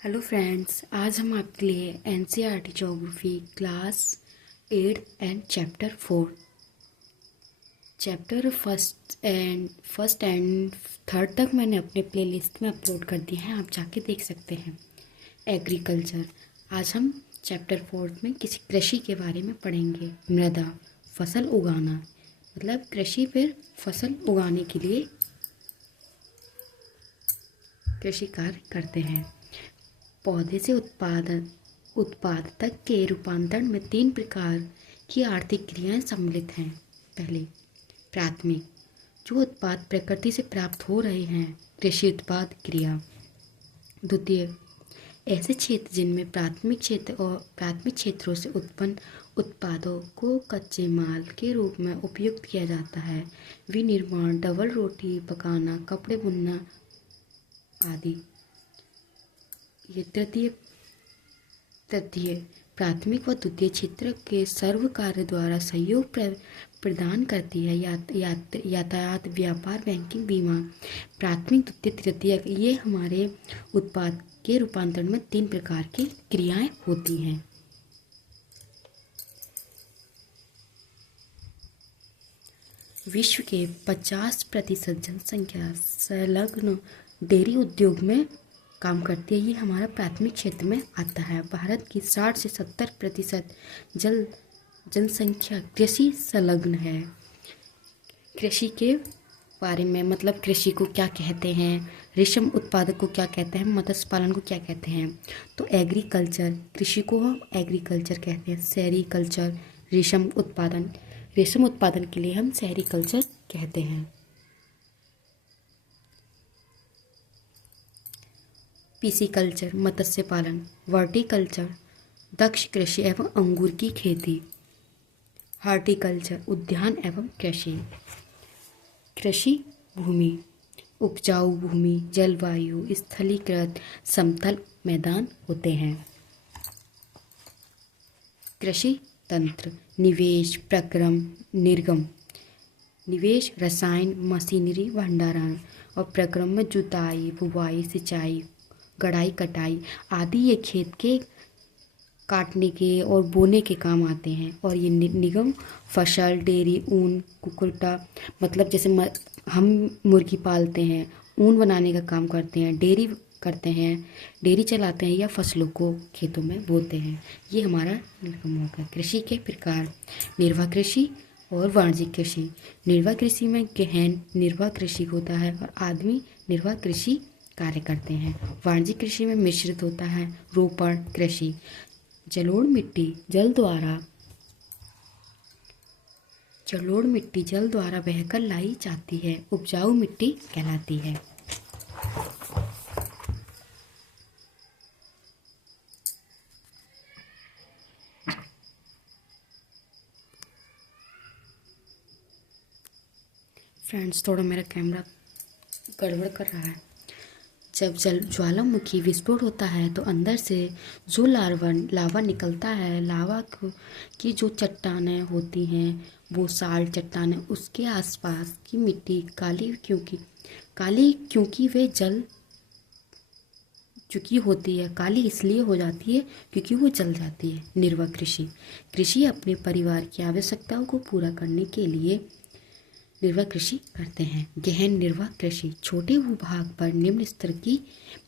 Hello friends, आज हम आपके लिए NCERT geography class 8 and chapter 4 chapter first and third तक मैंने अपने प्लेलिस्ट में अपलोड कर दिए हैं। आप जाके देख सकते हैं। एग्रीकल्चर, आज हम चैप्टर 4 में किसी कृषि के बारे में पढ़ेंगे। मृदा, फसल उगाना, मतलब कृषि फिर फसल उगाने के लिए कृषि कार्य करते हैं। पौधे से उत्पाद तक के रूपांतरण में 3 प्रकार की आर्थिक क्रियाएं सम्मिलित हैं। पहले, प्राथमिक, जो उत्पाद प्रकृति से प्राप्त हो रहे हैं, कृषि उत्पाद क्रिया। द्वितीय, ऐसे क्षेत्र जिनमें प्राथमिक क्षेत्रों से उत्पन्न उत्पादों को कच्चे माल के रूप में उपयोग किया जाता है, विनिर्माण, डबल रोटी पकाना, कपड़े बुनना आदि। ये तृतीय, प्राथमिक व द्वितीय क्षेत्र के सर्व कार्य द्वारा सहयोग प्रदान करती है। यातायात, व्यापार, बैंकिंग, बीमा। प्राथमिक, द्वितीय, तृतीय, ये हमारे उत्पाद के रूपांतरण में 3 प्रकार की क्रियाएं होती हैं। विश्व के 50% जनसंख्या संलग्न डेयरी उद्योग में काम करती है। ये हमारा प्राथमिक क्षेत्र में आता है। भारत की 60 से 70% जनसंख्या कृषि संलग्न है। कृषि के बारे में, मतलब कृषि को क्या कहते हैं, रेशम उत्पादक को क्या कहते हैं, मत्स्य पालन को क्या कहते हैं। तो एग्रीकल्चर, कृषि को हम एग्रीकल्चर कहते हैं। सेरीकल्चर, रेशम उत्पादन के लिए हम सेरीकल्चर कहते हैं। पीसीकल्चर, मत्स्य पालन। वर्टिकल्चर, दक्ष कृषि एवं अंगूर की खेती। हार्टिकल्चर, उद्यान एवं कृषि। कृषि भूमि, उपजाऊ भूमि, जलवायु, स्थलीकृत, समतल मैदान होते हैं। कृषि तंत्र, निवेश, प्रक्रम, निर्गम। निवेश, रसायन, मशीनरी, भंडारण, और प्रक्रम में जुताई, बुवाई, सिंचाई, गड़ाई, कटाई आदि ये खेत के काटने के और बोने के काम आते हैं। और ये निगम, फसल, डेयरी, ऊन, कुक्कुटा, मतलब जैसे हम मुर्गी पालते हैं, ऊन बनाने का काम करते हैं, डेयरी करते हैं, डेयरी चलाते हैं, या फसलों को खेतों में बोते हैं। ये हमारा निगम होगा। कृषि के प्रकार, निर्वाह कृषि और वाणिज्यिक कृषि। निर्वाह कृषि में गहन निर्वाह कृषि होता है और आदमी निर्वाह कृषि कार्य करते हैं। वाणिज्यिक कृषि में मिश्रित होता है। रोपण कृषि, जलोढ़ मिट्टी जल द्वारा बहकर लाई जाती है, उपजाऊ मिट्टी कहलाती है। फ्रेंड्स, थोड़ा मेरा कैमरा गड़बड़ कर रहा है। जब ज्वालामुखी विस्फोट होता है तो अंदर से जो लावा निकलता है, की जो चट्टानें होती हैं, वो साल्ट चट्टानें, उसके आसपास की मिट्टी काली क्योंकि वे जल चुकी होती है। काली इसलिए हो जाती है क्योंकि वो जल जाती है। निर्वाह कृषि अपने परिवार की आवश्यकताओं को पूरा करने के लिए निर्वाह कृषि करते हैं। गहन निर्वाह कृषि, छोटे भूभाग पर निम्न स्तर की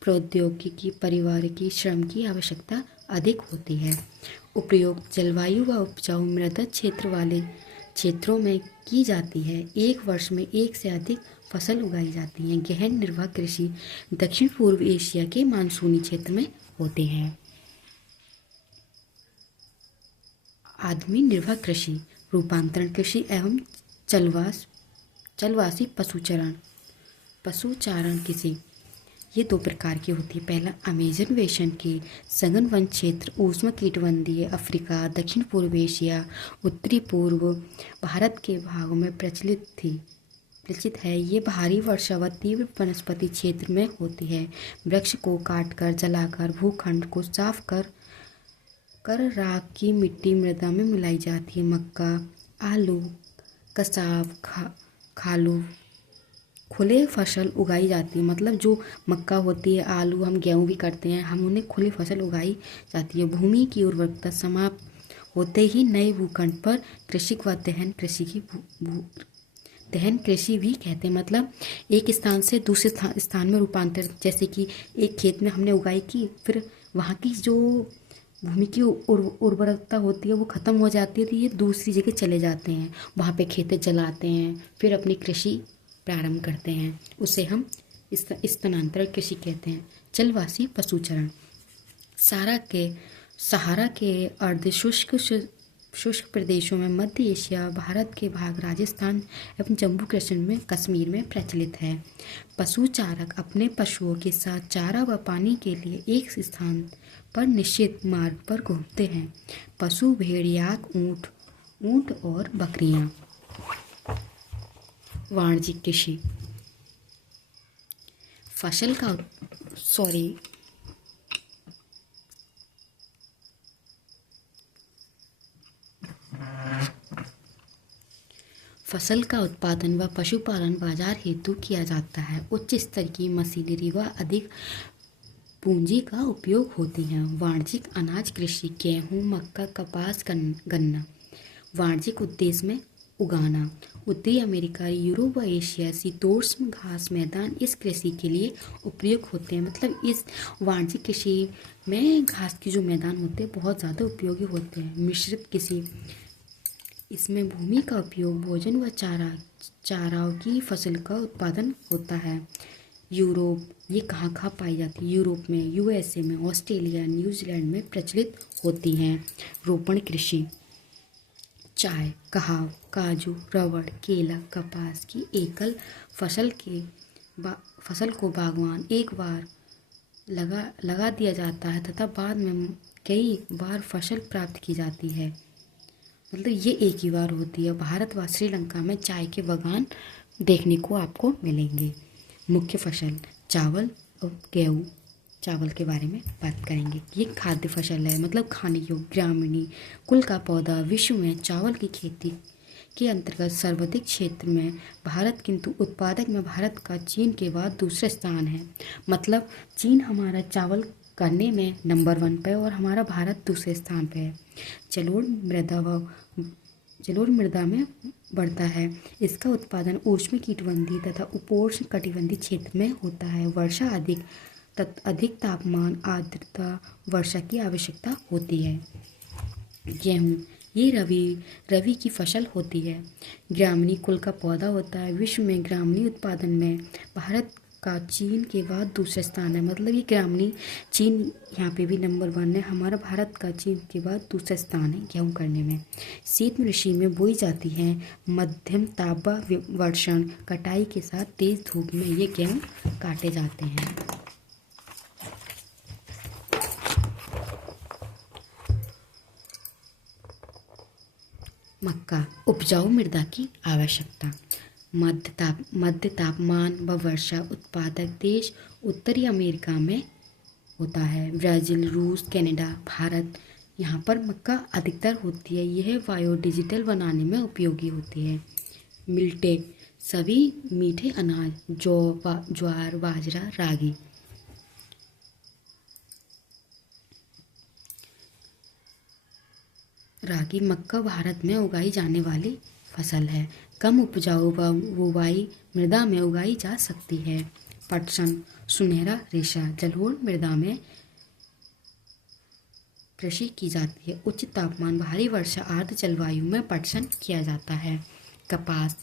प्रौद्योगिकी, परिवार की श्रम की आवश्यकता अधिक होती है। उपयोग, जलवायु व उपजाऊ मृदा क्षेत्र वाले क्षेत्रों में की जाती है। एक वर्ष में एक से अधिक फसल उगाई जाती है। गहन निर्वाह कृषि दक्षिण पूर्व एशिया के मानसूनी क्षेत्र में होते हैं। आदमी निर्वाह कृषि, रूपांतरण कृषि एवं चलवासी पशुचारण कृषि, ये 2 प्रकार की होती है। पहला, अमेजन बेसिन के सघन वन क्षेत्र, उष्ण कटिबंधीय अफ्रीका, दक्षिण पूर्व एशिया, उत्तरी पूर्व भारत के भागों में प्रचलित है। ये भारी वर्षा व तीव्र वनस्पति क्षेत्र में होती है। वृक्ष को काटकर, जलाकर, भूखंड को साफ कर राख की मिट्टी मृदा में मिलाई जाती है। मक्का, आलू, कसाव, खालू, खुले फसल उगाई जाती है, मतलब जो मक्का होती है, आलू, हम गेहूँ भी करते हैं, हम उन्हें खुली फसल उगाई जाती है। भूमि की उर्वरकता समाप्त होते ही नए भूखंड पर कृषि व दहन कृषि की दहन कृषि भी कहते हैं, मतलब एक स्थान से दूसरे स्थान में रूपांतर। जैसे कि एक खेत में हमने उगाई की, फिर वहाँ की जो भूमि की उर्वरकता होती है वो ख़त्म हो जाती है, तो ये दूसरी जगह चले जाते हैं, वहाँ पे खेतें चलाते हैं, फिर अपनी कृषि प्रारंभ करते हैं। उसे हम स्थानांतरण कृषि कहते हैं। जलवासी पशुचरण। सहारा के अर्ध शुष्क प्रदेशों में मध्य एशिया, भारत के भाग, राजस्थान एवं जम्मू कश्मीर में प्रचलित है। पशु चारक अपने पशुओं के साथ चारा व पानी के लिए एक स्थान पर निश्चित मार्ग पर घूमते हैं। पशु भेड़, याक, ऊँट और बकरियाँ। वाणिज्यिक कृषि। फसल का उत्पादन व पशुपालन बाजार हेतु किया जाता है। उच्च स्तर की मशीनरी व अधिक पूंजी का उपयोग होती है। वाणिज्यिक अनाज कृषि। गेहूँ, मक्का, कपास, गन्ना। वाणिज्यिक उद्देश्य में उगाना। उत्तरी अमेरिका, यूरोप व एशिया शीतोष्ण घास मैदान इस कृषि के लिए उपयोग होते हैं। मतलब इस वाणिज्यिक कृषि में घास के जो मैदान होते हैं बहुत ज़्यादा उपयोगी होते हैं। मिश्रित कृषि। इसमें भूमि का उपयोग भोजन व चाराओं की फसल का उत्पादन होता है। यूरोप, ये कहाँ कहाँ पाई जाती है? यूरोप में, यूएसए में, ऑस्ट्रेलिया, न्यूजीलैंड में प्रचलित होती हैं। रोपण कृषि। चाय, कहाव, काजू, रबड़, केला, कपास की एकल फसल को बागवान एक बार लगा दिया जाता है तथा बाद में कई बार फसल प्राप्त की जाती है। मतलब ये एक ही बार होती है। भारत व श्रीलंका में चाय के बागान देखने को आपको मिलेंगे। मुख्य फसल चावल और गेहूँ। चावल के बारे में बात करेंगे। ये खाद्य फसल है, मतलब खाने योग्य ग्रामीणी कुल का पौधा। विश्व में चावल की खेती के अंतर्गत सर्वाधिक क्षेत्र में भारत, किंतु उत्पादक में भारत का चीन के बाद दूसरे स्थान है। मतलब चीन हमारा चावल करने में नंबर 1 पे और हमारा भारत दूसरे स्थान पे है। जलोढ़ मृदा में बढ़ता है। इसका उत्पादन उष्ण कटिबंधीय तथा उपोष्ण कटिबंधीय क्षेत्र में होता है। वर्षा अधिक तापमान, आर्द्रता, वर्षा की आवश्यकता होती है। गेहूँ, ये रवि की फसल होती है। ग्रामीणी कुल का पौधा होता है। विश्व में ग्रामीणी उत्पादन में भारत का चीन के बाद दूसरा स्थान है। मतलब ये ग्रामीणी चीन यहाँ पे भी नंबर 1 है, हमारा भारत का चीन के बाद दूसरा स्थान है गेहूँ करने में। शीत ऋतु में बोई जाती है। मध्यम ताप वर्षण कटाई के साथ तेज धूप में ये गेहूँ काटे जाते हैं। मक्का। उपजाऊ मृदा की आवश्यकता। मध्य तापमान व वर्षा उत्पादक देश उत्तरी अमेरिका में होता है। ब्राज़ील, रूस, कनाडा, भारत, यहाँ पर मक्का अधिकतर होती है। यह बायोडीजल बनाने में उपयोगी होती है। मिल्टे, सभी मीठे अनाज, ज्वार, बाजरा, रागी। रागी, मक्का भारत में उगाई जाने वाली फसल है। कम उपजाऊ व बुवाई मृदा में उगाई जा सकती है। पटसन, सुनहरा रेशा, जलोढ़ मृदा में कृषि की जाती है। उच्च तापमान, भारी वर्षा, आर्द्र जलवायु में पटसन किया जाता है। कपास,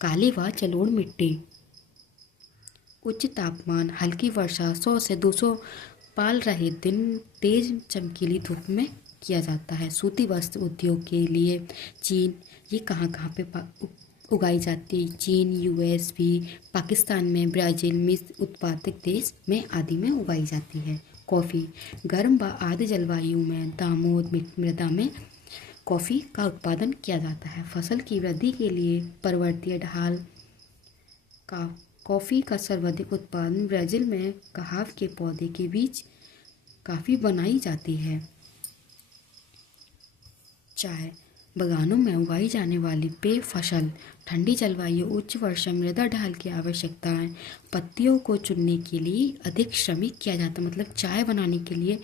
काली व जलोढ़ मिट्टी, उच्च तापमान, हल्की वर्षा, 100 से 200 पाल रहे दिन, तेज चमकीली धूप में किया जाता है। सूती वस्त्र उद्योग के लिए चीन, ये कहाँ कहाँ पे उगाई जाती है? चीन, यूएस भी, पाकिस्तान में, ब्राज़ील, मिस्र उत्पादक देश में आदि में उगाई जाती है। कॉफ़ी, गर्म व आर्द्र जलवायु में दामोद मृदा में कॉफ़ी का उत्पादन किया जाता है। फसल की वृद्धि के लिए पर्वतीय ढाल का कॉफ़ी का सर्वाधिक उत्पादन ब्राज़ील में कहाव के पौधे के बीच काफ़ी बनाई जाती है। चाय, बागानों में उगाई जाने वाली पेय फसल, ठंडी जलवायु, उच्च वर्षा, मृदा ढाल की आवश्यकताएं, पत्तियों को चुनने के लिए अधिक श्रमिक किया जाता है। मतलब चाय बनाने के लिए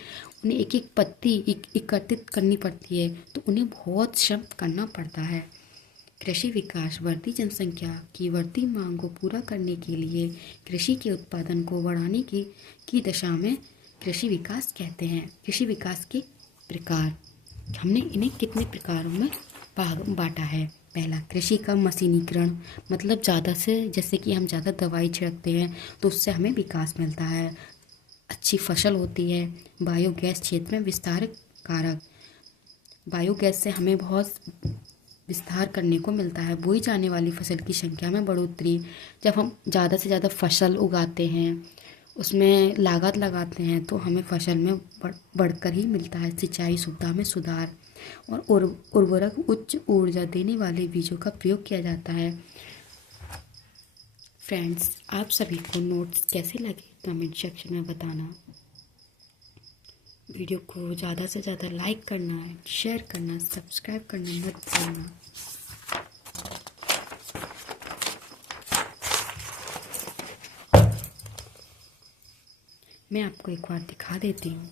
उन्हें एक एक पत्ती एकत्रित करनी पड़ती है, तो उन्हें बहुत श्रम करना पड़ता है। कृषि विकास, बढ़ती जनसंख्या की बढ़ती मांग को पूरा करने के लिए कृषि के उत्पादन को बढ़ाने की दशा में कृषि विकास कहते हैं। कृषि विकास के प्रकार, हमने इन्हें कितने प्रकारों में बांटा है। पहला, कृषि का मशीनीकरण, मतलब ज़्यादा से जैसे कि हम ज़्यादा दवाई छिड़कते हैं तो उससे हमें विकास मिलता है, अच्छी फसल होती है। बायोगैस क्षेत्र में विस्तार कारक, बायोगैस से हमें बहुत विस्तार करने को मिलता है। बोई जाने वाली फसल की संख्या में बढ़ोतरी, जब हम ज़्यादा से ज़्यादा फसल उगाते हैं, उसमें लागत लगाते हैं, तो हमें फसल में बढ़कर ही मिलता है। सिंचाई सुविधा में सुधार और उर्वरक, उच्च ऊर्जा देने वाले बीजों का प्रयोग किया जाता है। फ्रेंड्स, आप सभी को नोट्स कैसे लगे कमेंट सेक्शन में बताना। वीडियो को ज़्यादा से ज़्यादा लाइक करना, शेयर करना, सब्सक्राइब करना मत भूलना। मैं आपको एक बार दिखा देती हूँ।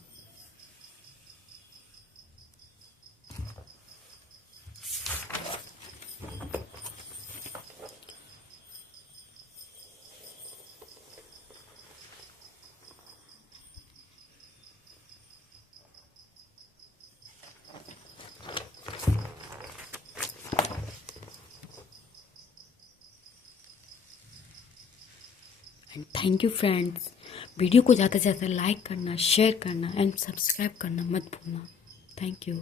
And thank you friends. Video को ज़्यादा से ज़्यादा लाइक करना, शेयर करना एंड सब्सक्राइब करना मत भूलना। Thank you.